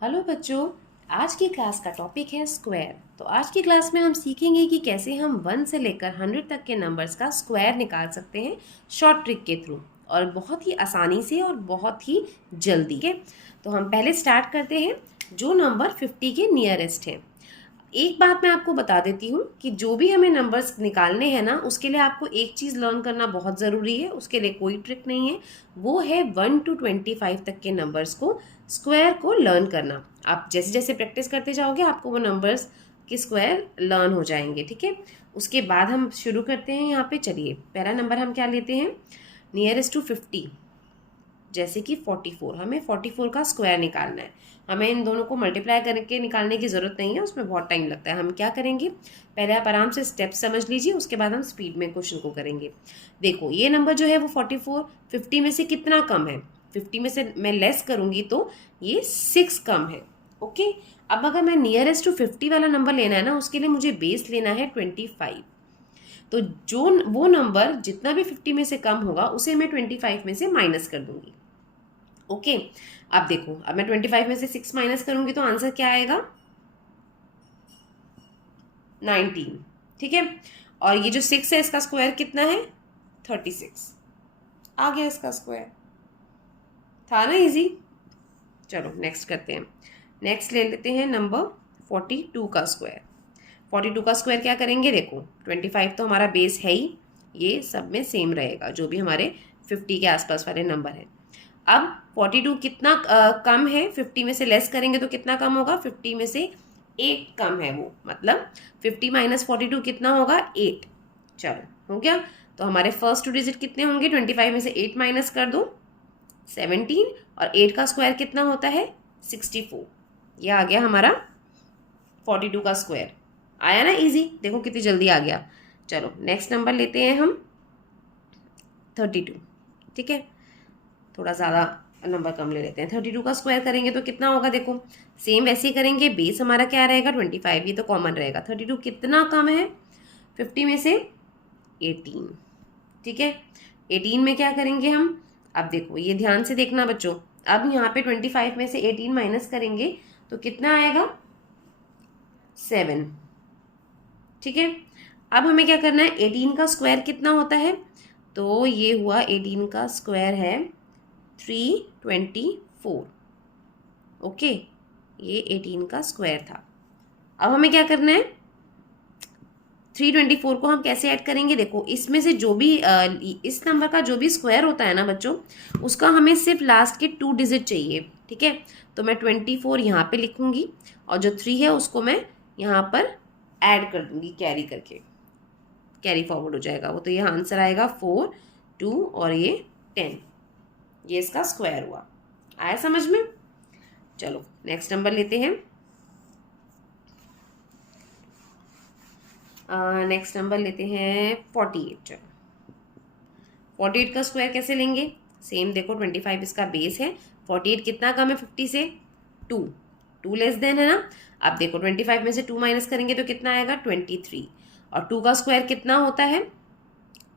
Hello बच्चों। आज की क्लास का टॉपिक है स्क्वायर। तो आज की क्लास में हम सीखेंगे कि कैसे हम 1 से लेकर 100 तक के नंबर्स का स्क्वायर निकाल सकते हैं शॉर्ट ट्रिक के थ्रू, और बहुत ही आसानी से और बहुत ही जल्दी के। तो हम पहले स्टार्ट करते हैं जो नंबर 50 के नियरेस्ट है। एक बात मैं आपको बता देती हूँ कि जो भी हमें नंबर्स निकालने हैं ना, उसके लिए आपको एक चीज़ लर्न करना बहुत ज़रूरी है। उसके लिए कोई ट्रिक नहीं है, वो है 1 to 25 तक के नंबर्स को स्क्वायर को लर्न करना। आप जैसे जैसे प्रैक्टिस करते जाओगे आपको वो नंबर्स के स्क्वायर लर्न हो जाएंगे, ठीक है। उसके बाद हम शुरू करते हैं। यहाँ पे चलिए, पहला नंबर हम क्या लेते हैं, नियरेस्ट टू 50। जैसे कि 44, हमें 44 का स्क्वायर निकालना है। हमें इन दोनों को मल्टीप्लाई करके निकालने की ज़रूरत नहीं है, उसमें बहुत टाइम लगता है। हम क्या करेंगे, पहले आप आराम से स्टेप समझ लीजिए, उसके बाद हम स्पीड में क्वेश्चन को करेंगे। देखो ये नंबर जो है वो 44 50 में से कितना कम है। 50 में से मैं लेस करूँगी तो ये 6 कम है। ओके, अब अगर मैं नियरेस्ट टू 50 वाला नंबर लेना है ना, उसके लिए मुझे बेस लेना है 25। तो जो वो नंबर जितना भी 50 में से कम होगा उसे मैं 25 में से माइनस कर दूंगी। ओके, अब देखो, अब मैं 25 में से 6 माइनस करूंगी तो आंसर क्या आएगा, 19। ठीक है, और ये जो 6 है इसका स्क्वायर कितना है, 36। आ गया इसका स्क्वायर, था ना इजी। चलो नेक्स्ट करते हैं। नेक्स्ट ले लेते हैं नंबर 42 का स्क्वायर। 42 का स्क्वायर क्या करेंगे, देखो 25 तो हमारा बेस है ही, ये सब में सेम रहेगा जो भी हमारे 50 के आसपास वाले नंबर है। अब 42 कितना कम है, 50 में से लेस करेंगे तो कितना कम होगा, 50 में से 8 कम है वो, मतलब 50 माइनस 42 कितना होगा, 8। चलो हो गया। तो हमारे फर्स्ट टू डिजिट कितने होंगे, 25 में से 8 माइनस कर दो, 17, और 8 का स्क्वायर कितना होता है, 64। ये आ गया हमारा 42 का स्क्वायर। आया ना इजी, देखो कितनी जल्दी आ गया। चलो नेक्स्ट नंबर लेते हैं हम 32। ठीक है, थोड़ा ज़्यादा नंबर कम ले लेते हैं। 32 का स्क्वायर करेंगे तो कितना होगा, देखो सेम वैसे ही करेंगे। बेस हमारा क्या रहेगा, 25, ये तो कॉमन रहेगा। 32 कितना कम है 50 में से, 18। ठीक है, 18 में क्या करेंगे हम, अब देखो ये ध्यान से देखना बच्चों। अब यहाँ पे 25 में से 18 माइनस करेंगे तो कितना आएगा, 7। ठीक है, अब हमें क्या करना है, 18 का स्क्वायर कितना होता है, तो ये हुआ 18 का स्क्वायर है 324। ओके, ये 18 का स्क्वायर था। अब हमें क्या करना है, 324 को हम कैसे ऐड करेंगे, देखो इसमें से जो भी इस नंबर का जो भी स्क्वायर होता है ना बच्चों, उसका हमें सिर्फ लास्ट के 2 डिजिट चाहिए। ठीक है, तो मैं 24 यहाँ पे लिखूंगी, और जो 3 है उसको मैं यहाँ पर ऐड कर दूंगी, कैरी करके, कैरी फॉरवर्ड हो जाएगा वो। तो ये आंसर आएगा 4 2 और ये 10। ये इसका स्क्वायर हुआ। आया समझ में। चलो नेक्स्ट नंबर लेते हैं। नेक्स्ट नंबर लेते हैं 48। चलो 48 का स्क्वायर कैसे लेंगे, सेम देखो 25 इसका बेस है। 48 कितना कम है 50 से, 2। 2 लेस देन है ना। अब देखो 25 में से 2 माइनस करेंगे तो कितना आएगा, 23। और 2 का स्क्वायर कितना होता है,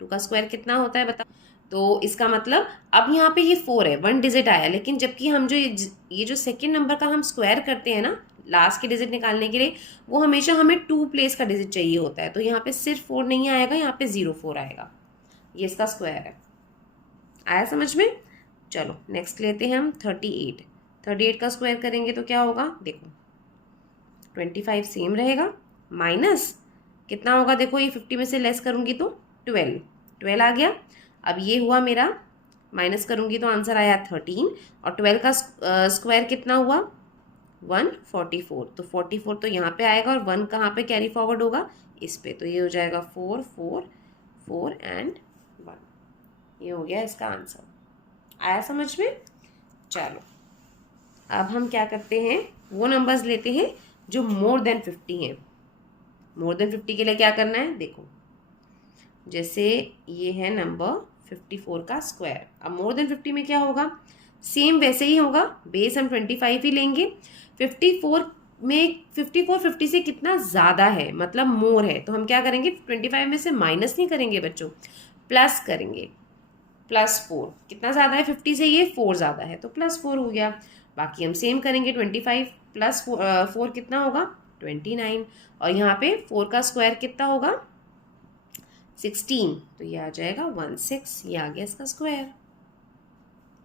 2 का स्क्वायर कितना होता है बताओ। तो इसका मतलब अब यहाँ पे ये 4 है, 1 डिजिट आया, लेकिन जबकि हम जो ये जो सेकेंड नंबर का हम स्क्वायर करते हैं ना लास्ट के डिजिट निकालने के लिए, वो हमेशा हमें 2 प्लेस का डिजिट चाहिए होता है। तो यहाँ पे सिर्फ 4 नहीं आएगा, यहाँ पे 04 आएगा। ये इसका स्क्वायर है। आया समझ में। चलो नेक्स्ट लेते हैं हम 38। 38 का स्क्वायर करेंगे तो क्या होगा, देखो 25 सेम रहेगा, माइनस कितना होगा, देखो ये 50 में से लेस करूँगी तो 12 आ गया। अब ये हुआ मेरा, माइनस करूँगी तो आंसर आया 13, और 12 का स्क्वायर कितना हुआ, 144। तो 44 तो यहाँ पे आएगा, और 1 कहाँ पे कैरी फॉरवर्ड होगा, इस पे। तो ये हो जाएगा 4 4 4 एंड 1। ये हो गया इसका आंसर। आया समझ में। चलो अब हम क्या करते हैं, वो नंबर्स लेते हैं जो मोर देन 50 हैं। मोर देन 50 के लिए क्या करना है, देखो जैसे ये है नंबर 54 का स्क्वायर। अब मोर देन 50 में क्या होगा, सेम वैसे ही होगा, बेस हम 25 ही लेंगे। 54 में 54 50 से कितना ज़्यादा है, मतलब मोर है, तो हम क्या करेंगे, 25 में से माइनस नहीं करेंगे बच्चों, प्लस करेंगे। +4 कितना ज़्यादा है 50 से, ये 4 ज़्यादा है, तो +4 हो गया। बाकी हम सेम करेंगे। 25 प्लस 4 कितना होगा 29, और यहाँ पे 4 का स्क्वायर कितना होगा 16, तो ये आ जाएगा 16, ये आ गया इसका स्क्वायर।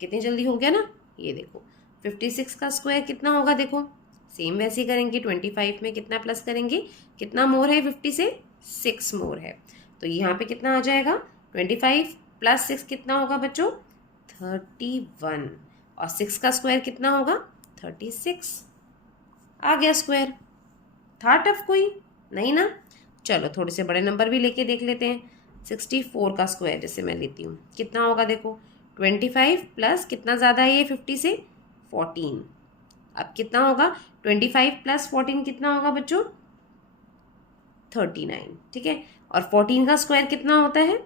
कितनी जल्दी हो गया ना। ये देखो 56 का स्क्वायर कितना होगा, देखो सेम वैसे ही करेंगे। 25 में कितना प्लस करेंगे, कितना मोर है 50 से 6 मोर है, तो यहाँ पे कितना आ जाएगा 25 प्लस 6 कितना होगा बच्चों 31, और 6 का स्क्वायर कितना होगा 36। आ गया स्क्वायर। था टफ कोई नहीं ना। चलो थोड़े से बड़े नंबर भी लेके देख लेते हैं। 64 का स्क्वायर जैसे मैं लेती हूँ कितना होगा, देखो 25 प्लस कितना ज़्यादा है ये 50 से 14, अब कितना होगा 25 प्लस 14 कितना होगा बच्चों 39, ठीक है। और 14 का स्क्वायर कितना होता है,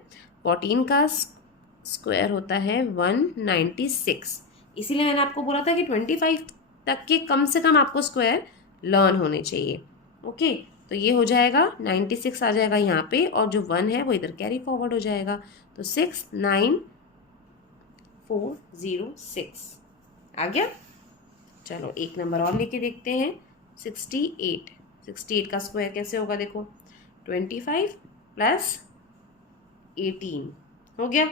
14 का स्क्वायर होता है 196, इसीलिए मैंने आपको बोला था कि 25 तक के कम से कम आपको स्क्वायर लर्न होने चाहिए। ओके, तो ये हो जाएगा 96 आ जाएगा यहाँ पे, और जो 1 है वो इधर कैरी फॉरवर्ड हो जाएगा, तो 69406 आ गया। चलो एक नंबर और लेके देखते हैं। 68 का स्क्वायर कैसे होगा, देखो 25 प्लस 18 हो गया।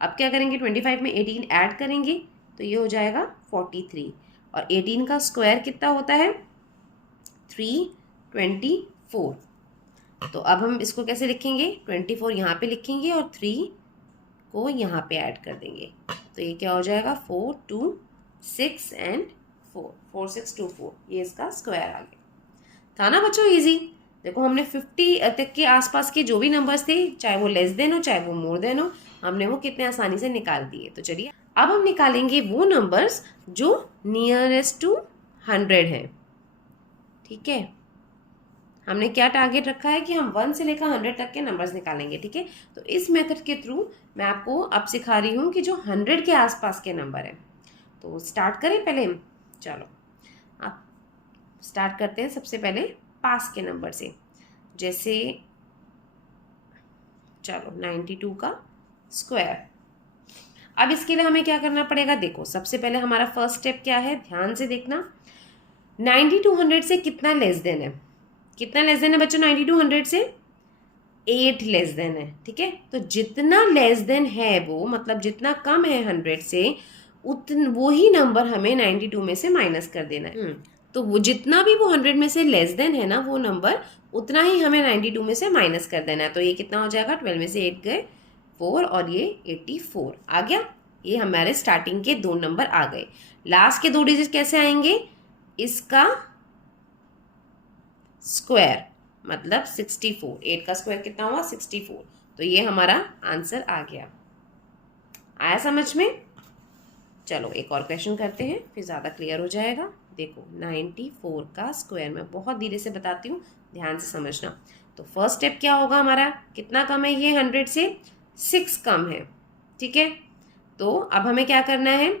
अब क्या करेंगे 25 में 18 ऐड करेंगे तो ये हो जाएगा 43, और 18 का स्क्वायर कितना होता है 324। तो अब हम इसको कैसे लिखेंगे 24 यहाँ पे लिखेंगे और 3 को यहाँ पे ऐड कर देंगे, तो ये क्या हो जाएगा 4 2 6 एंड 4 4 6 2 4, ये इसका स्क्वायर आ गया। था ना बच्चों इजी। देखो हमने 50 तक के आसपास के जो भी नंबर्स थे, चाहे वो लेस देन हो चाहे वो मोर देन हो, हमने वो कितने आसानी से निकाल दिए। तो चलिए अब हम निकालेंगे वो नंबर्स जो नियरेस्ट टू 100 है। ठीक है, हमने क्या टारगेट रखा है कि हम 1 से लेकर 100 तक के नंबर्स निकालेंगे। ठीक है, तो इस मेथड के थ्रू मैं आपको अब सिखा रही हूँ कि जो 100 के आसपास के नंबर है। तो स्टार्ट करें पहले हम। चलो आप स्टार्ट करते हैं सबसे पहले पास के नंबर से। जैसे चलो 92 का स्क्वायर। अब इसके लिए हमें क्या करना पड़ेगा, देखो सबसे पहले हमारा फर्स्ट स्टेप क्या है, ध्यान से देखना। 90 टू 100 से कितना लेस देन है, कितना लेस देन है बच्चों 90 टू 100 से 8 लेस देन है। ठीक है, तो जितना लेस देन है वो मतलब जितना कम है 100 से वो ही नंबर हमें 92 में से माइनस कर देना है। तो वो जितना भी वो 100 में से लेस देन है ना वो नंबर, उतना ही हमें 92 में से माइनस कर देना है। तो ये कितना हो जाएगा 12 में से 8 गए 4 और ये 84 आ गया। ये हमारे स्टार्टिंग के 2 नंबर आ गए। लास्ट के 2 डिजिट कैसे आएंगे, इसका स्क्वायर मतलब 64, 8 का स्क्वायर कितना हुआ 64, तो ये हमारा आंसर आ गया। आया समझ में। चलो एक और क्वेश्चन करते हैं फिर ज़्यादा क्लियर हो जाएगा। देखो 94 का स्क्वायर, मैं बहुत धीरे से बताती हूँ, ध्यान से समझना। तो फर्स्ट स्टेप क्या होगा हमारा, कितना कम है ये 100 से 6 कम है। ठीक है, तो अब हमें क्या करना है,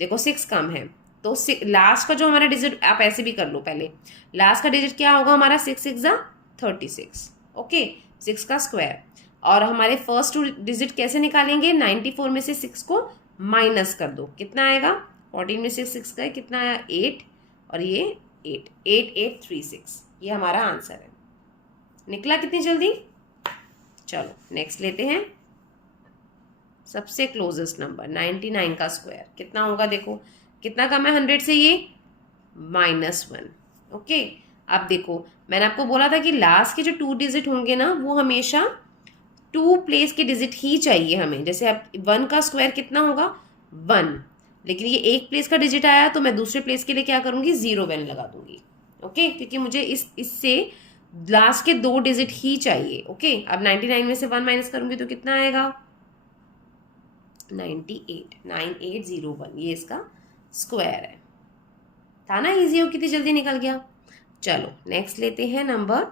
देखो 6 कम है तो लास्ट का जो हमारा डिजिट, आप ऐसे भी कर लो, पहले लास्ट का डिजिट क्या होगा हमारा 6 6 36। ओके, 6 का स्क्वायर। और हमारे फर्स्ट 2 डिजिट कैसे निकालेंगे, 94 में से 6 को माइनस कर दो, कितना आएगा 14 में से 6 गए कितना आया 8, और ये 8 8 8 3 6, ये हमारा आंसर है। निकला कितनी जल्दी। चलो नेक्स्ट लेते हैं सबसे क्लोजेस्ट नंबर 99 का स्क्वायर कितना होगा, देखो कितना कम है 100 से ये -1। ओके, अब देखो मैंने आपको बोला था कि लास्ट के जो 2 डिजिट होंगे ना वो हमेशा 2 प्लेस के डिजिट ही चाहिए हमें। जैसे अब 1 का स्क्वायर कितना होगा 1, लेकिन ये एक प्लेस का डिजिट आया तो मैं दूसरे प्लेस के लिए क्या करूँगी 0 लगा दूंगी। ओके, क्योंकि मुझे इससे लास्ट के 2 डिजिट ही चाहिए। ओके, अब 99 में से 1 माइनस करूँगी तो कितना आएगा 98 ये इसका स्क्वायर है। था ना इजी, हो कितनी जल्दी निकल गया। चलो नेक्स्ट लेते हैं नंबर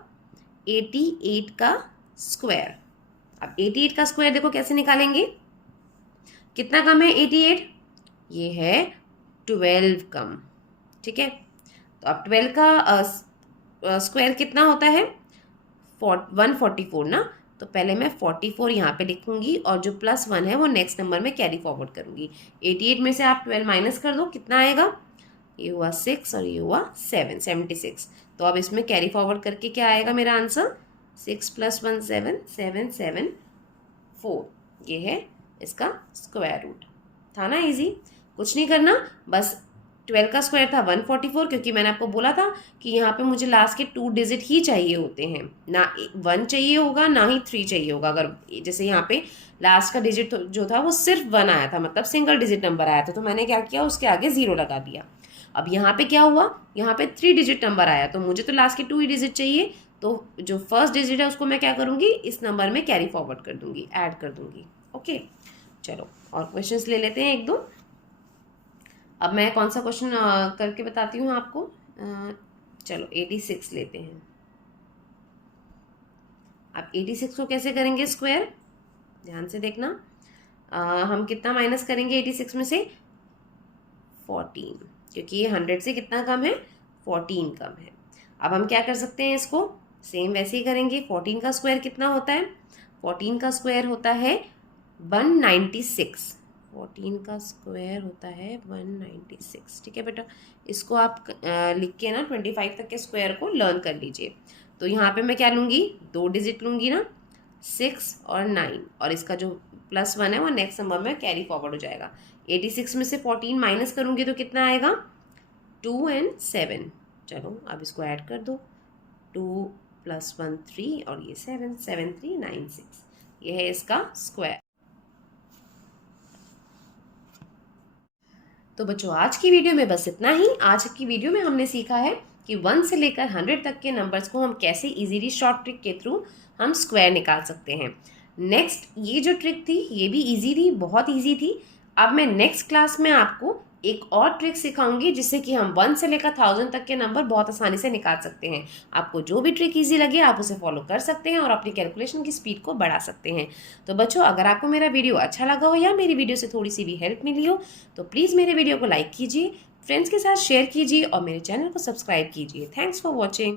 88 का स्क्वायर। अब 88 का स्क्वायर देखो कैसे निकालेंगे, कितना कम है 88, ये है 12 कम। ठीक है, तो अब 12 का स्क्वायर कितना होता है 144 ना, तो पहले मैं 44 यहाँ पे लिखूंगी और जो +1 है वो नेक्स्ट नंबर में कैरी फॉरवर्ड करूंगी। 88 में से आप 12 माइनस कर दो, कितना आएगा ये हुआ 6 और ये हुआ 7, 76। तो अब इसमें कैरी फॉरवर्ड करके क्या आएगा मेरा आंसर, 6 + 1 7, 7 7 4। ये है इसका स्क्वायर रूट। था ना इजी, कुछ नहीं करना, बस 12 का स्क्वायर था 144, क्योंकि मैंने आपको बोला था कि यहाँ पे मुझे लास्ट के 2 डिजिट ही चाहिए होते हैं, ना 1 चाहिए होगा ना ही 3 चाहिए होगा। अगर जैसे यहाँ पे लास्ट का डिजिट जो था वो सिर्फ 1 आया था, मतलब सिंगल डिजिट नंबर आया था, तो मैंने क्या किया, उसके आगे 0 लगा दिया। अब यहाँ पे क्या हुआ, यहाँ पे 3 डिजिट नंबर आया, तो मुझे तो लास्ट के 2 ही डिजिट चाहिए, तो जो फर्स्ट डिजिट है उसको मैं क्या करूँगी, इस नंबर में कैरी फॉरवर्ड कर दूंगी, ऐड कर दूंगी। ओके, चलो और क्वेश्चंस ले लेते हैं एक दो। अब मैं कौन सा क्वेश्चन करके बताती हूँ आपको। चलो 86 लेते हैं। अब 86 को कैसे करेंगे स्क्वायर, ध्यान से देखना। हम कितना माइनस करेंगे 86 में से, 14, क्योंकि ये 100 से कितना कम है, 14 कम है। अब हम क्या कर सकते हैं, इसको सेम वैसे ही करेंगे। 14 का स्क्वायर कितना होता है, 14 का स्क्वायर होता है 196। 14 का स्क्वायर होता है 196। ठीक है बेटा, इसको आप लिख के ना 25 तक के स्क्वायर को लर्न कर लीजिए। तो यहाँ पे मैं क्या लूँगी, 2 डिजिट लूँगी ना, 6 और 9, और इसका जो +1 है वो नेक्स्ट नंबर में कैरी फॉरवर्ड हो जाएगा। 86 में से 14 माइनस करूँगी तो कितना आएगा, 2 और 7। चलो अब इसको ऐड कर दो, 2 + 1 3 और ये 7, 7 3 9 6। ये है इसका स्क्वायर। तो बच्चों आज की वीडियो में बस इतना ही। आज की वीडियो में हमने सीखा है कि 1 से लेकर 100 तक के नंबर्स को हम कैसे इजीली शॉर्ट ट्रिक के थ्रू हम स्क्वायर निकाल सकते हैं। नेक्स्ट ये जो ट्रिक थी ये भी इजी थी, बहुत इजी थी। अब मैं नेक्स्ट क्लास में आपको एक और ट्रिक सिखाऊंगी जिससे कि हम 1 से लेकर 1000 तक के नंबर बहुत आसानी से निकाल सकते हैं। आपको जो भी ट्रिक इजी लगे आप उसे फॉलो कर सकते हैं और अपनी कैलकुलेशन की स्पीड को बढ़ा सकते हैं। तो बच्चों अगर आपको मेरा वीडियो अच्छा लगा हो या मेरी वीडियो से थोड़ी सी भी हेल्प मिली हो तो प्लीज़ मेरे वीडियो को लाइक कीजिए, फ्रेंड्स के साथ शेयर कीजिए और मेरे चैनल को सब्सक्राइब कीजिए। Thanks for watching.